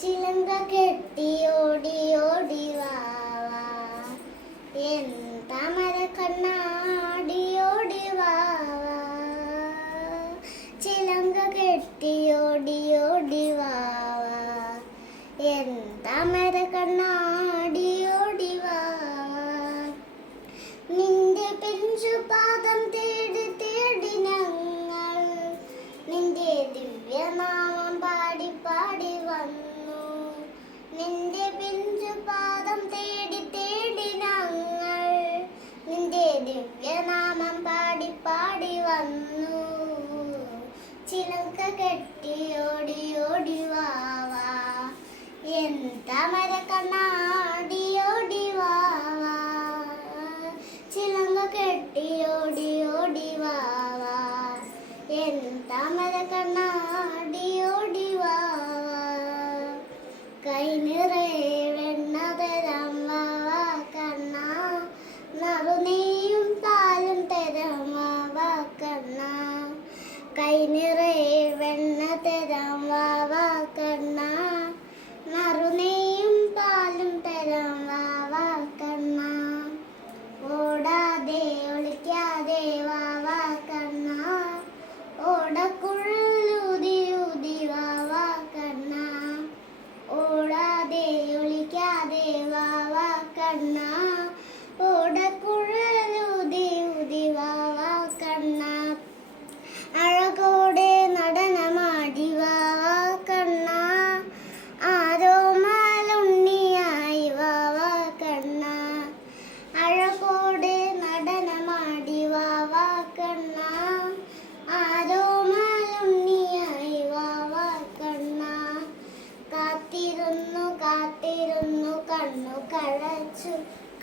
ചിലങ്ക കെട്ടി ഓടി ഓടി വാവാ എൻ താമര കണ്ണാടി ഓടി വാവാ ചിലങ്ക കെട്ടി ഓടി ഓടി വാവാ എൻ താമര കണ്ണാടി ഓടി വാവാ നിന്റെ പിഞ്ചുപാദം തേടി തേടി ഞങ്ങൾ നിന്റെ ദിവ്യനാമം പാടി പാടി വന്നു നിന്റെ പിഞ്ചുപാദം തേടി തേടി ഞങ്ങൾ നിന്റെ ദിവ്യനാമം പാടി പാടി വന്നു ചിലങ്ക കെട്ടി ഓടി ഓടി വാവാ എൻ താമര കണ്ണാടി ഓടി വാവാ ചിലങ്ക കെട്ടി ഓടി ഓടി വാവാ എൻ താമര കണ്ണാടി ഓടി വാവാ കൈ നിറയെ വെണ്ണ തരാം വാവാ കണ്ണാ നറുനെയ്യും പാലും തരാം വാവാ കണ്ണാ കൈ നിറയെ വെണ്ണ തരാം വാവാ കണ്ണാ നറുനെയ്യും പാലും തരാം വാവാ കണ്ണാ ഓടാതെ ഒളിക്കാതെ വാവാ കണ്ണാ ഓടക്കുഴലൂതി ഊതി വാവാ കണ്ണാ ഓടാതെ ഒളിക്കാതെ വാവാ കണ്ണാ ഓടക്കുഴലൂതി ഊതി വാവാ കണ്ണാ അഴകോടെ നടനമാടി വാവാ കണ്ണാ ആരോ മാലുണ്ണിയായി വാവാ കണ്ണാ അഴകോടെ നടനമാടി വാവാ കണ്ണാ ആരോ മാലുണ്ണിയായി വാവാ കണ്ണാ കാത്തിരുന്നു കാത്തിരുന്നു കണ്ണു കഴച്ചു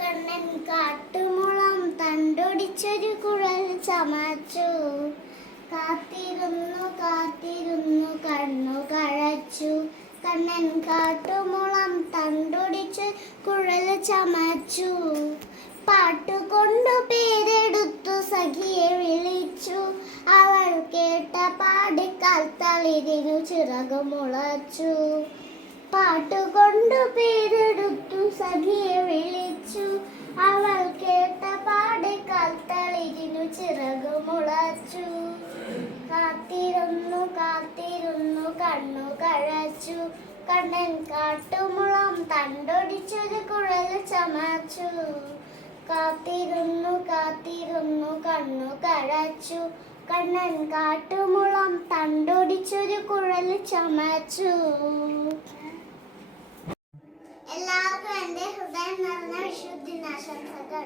കണ്ണൻ കാട്ടുമുളം തണ്ടൊടിച്ചൊരു കുഴൽ ചമച്ചു കാത്തിരുന്നു കാത്തിരുന്നു കണ്ണു കഴച്ചു കണ്ണൻ കാട്ടുമുളം തണ്ടൊടിച്ച് കുഴൽ ചമച്ചു പാട്ടുകൊണ്ടു പേരെടുത്തു സഖിയെ വിളിച്ചു അവൾ കേട്ട പാടിക്കാൽ തളിരിനു ചിറകു മുളച്ചു പാട്ടുകൊണ്ടു പേരെടുത്തു സഖിയെ വിളിച്ചു അവൾ കേട്ട പാടിക്കാൽ തളിരിനു ചിറകു മുളച്ചു കാത്തിരുന്നു കാത്തിരുന്നു കണ്ണു കഴച്ചു കണ്ണൻ കാട്ടുമുളം തണ്ടൊടിച്ചൊരു കുഴൽ ചമച്ചു കാത്തിരുന്നു കാത്തിരുന്നു കണ്ണു കഴച്ചു കണ്ണൻ കാട്ടുമുളം തണ്ടൊടിച്ചൊരു കുഴൽ ചമച്ചു. എല്ലാവർക്കും എൻ്റെ ഹൃദയം നിറഞ്ഞ വിശുദ്ധിനാശംസകൾ.